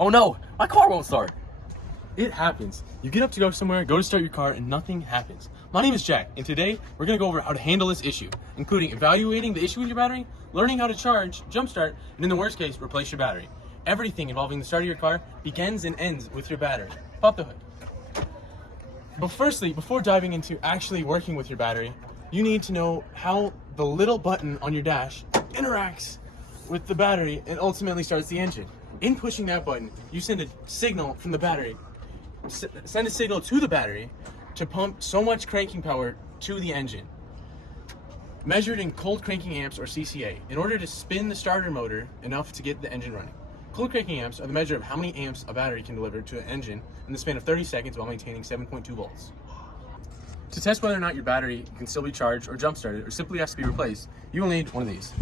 Oh no, my car won't start. It happens. You get up to go somewhere, go to start your car, and nothing happens. My name is Jack, and today we're going to go over how to handle this issue, including evaluating the issue with your battery, learning how to charge, jumpstart, and in the worst case, replace your battery. Everything involving the start of your car begins and ends with your battery. Pop the hood. But firstly, before diving into actually working with your battery, you need to know how the little button on your dash interacts with the battery and ultimately starts the engine. In pushing that button, you send a signal from the battery, send a signal to the battery to pump so much cranking power to the engine, measured in cold cranking amps or CCA, in order to spin the starter motor enough to get the engine running. Cold cranking amps are the measure of how many amps a battery can deliver to an engine in the span of 30 seconds while maintaining 7.2 volts. To test whether or not your battery can still be charged or jump started or simply has to be replaced, you will need one of these.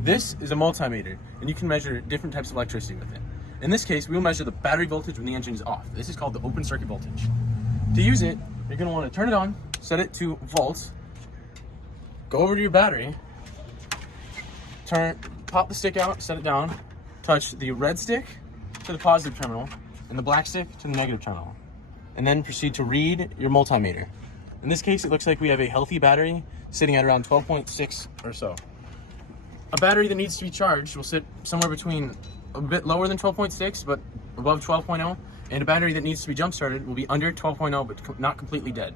This is a multimeter, and you can measure different types of electricity with it. In this case, we will measure the battery voltage when the engine is off. This is called the open circuit voltage. To use it, you're going to want to turn it on, set it to volts, go over to your battery, pop the stick out, set it down, touch the red stick to the positive terminal and the black stick to the negative terminal, and then proceed to read your multimeter. In this case, it looks like we have a healthy battery sitting at around 12.6 or so. A battery that needs to be charged will sit somewhere between a bit lower than 12.6 but above 12.0, and a battery that needs to be jump started will be under 12.0 but not completely dead.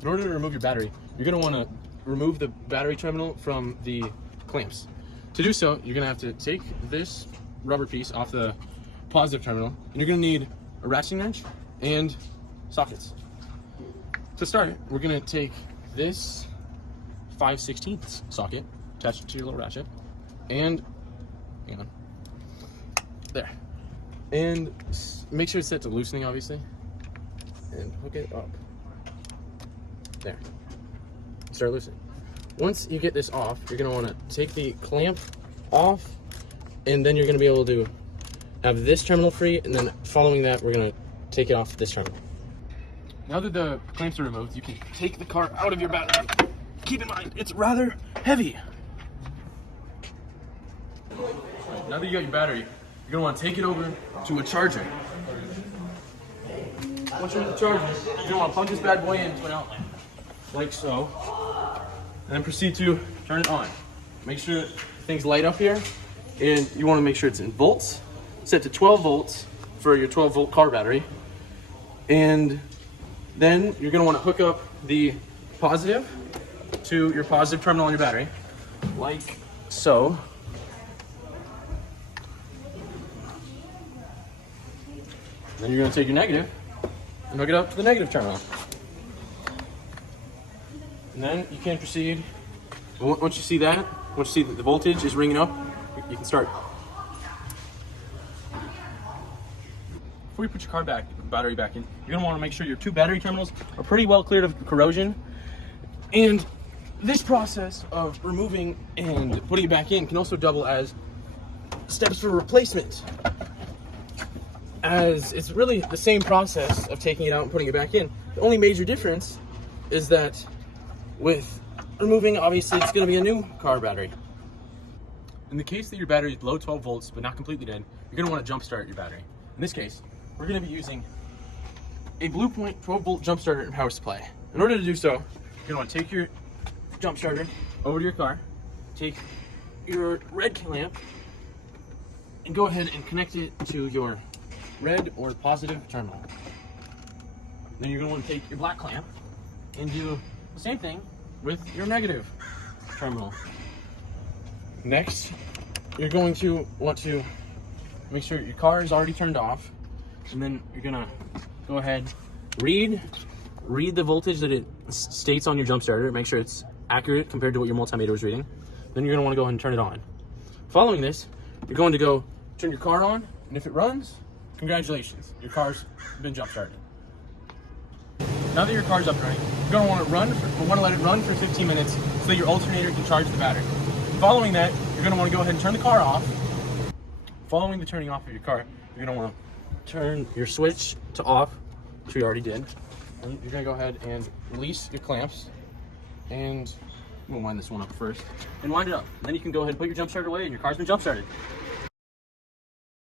In order to remove your battery, you're going to want to remove the battery terminal from the clamps. To do so, you're going to have to take this rubber piece off the positive terminal, and you're going to need a ratcheting wrench and sockets. To start, we're going to take this 5/16 socket, attach it to your little ratchet, and hang on, there, and make sure it's set to loosening, obviously, and hook it up there. Start loosening. Once you get this off, you're going to want to take the clamp off, and then you're going to be able to have this terminal free, and then following that, we're going to take it off this terminal. Now that the clamps are removed, you can take the car out of your battery. Keep in mind, it's rather heavy. Now that you got your battery, you're going to want to take it over to a charger. Once you're in the charger, you're going to want to plug this bad boy into an outlet, like so, and then proceed to turn it on. Make sure things light up here, and you want to make sure it's in volts, set to 12 volts for your 12 volt car battery, and then you're going to want to hook up the positive to your positive terminal on your battery, like so. Then you're going to take your negative and hook it up to the negative terminal. And then you can proceed. Once you see that, once you see that the voltage is ringing up, you can start. Before you put your battery back in, you're going to want to make sure your two battery terminals are pretty well cleared of corrosion. And this process of removing and putting it back in can also double as steps for replacement, as it's really the same process of taking it out and putting it back in. The only major difference is that with removing, obviously, it's going to be a new car battery. In the case that your battery is below 12 volts but not completely dead, you're going to want to jump start your battery. In this case, we're going to be using a Blue Point 12 volt jump starter and power supply. In order to do so, you're going to want to take your jump starter over to your car, take your red clamp, and go ahead and connect it to your red or positive terminal. Then you're going to want to take your black clamp and do the same thing with your negative terminal. Next, you're going to want to make sure your car is already turned off, and then you're gonna go ahead, read the voltage that it states on your jump starter, make sure it's accurate compared to what your multimeter was reading. Then you're gonna want to go ahead and turn it on. Following this, you're going to go turn your car on, and if it runs, congratulations, your car's been jump started. Now that your car's up and running, you're gonna want to let it run for 15 minutes so that your alternator can charge the battery. Following that, you're gonna want to go ahead and turn the car off. Following the turning off of your car, you're gonna want to turn your switch to off, which we already did. And you're gonna go ahead and release your clamps, and we'll wind this one up first, and wind it up. And then you can go ahead and put your jump starter away, and your car's been jump started.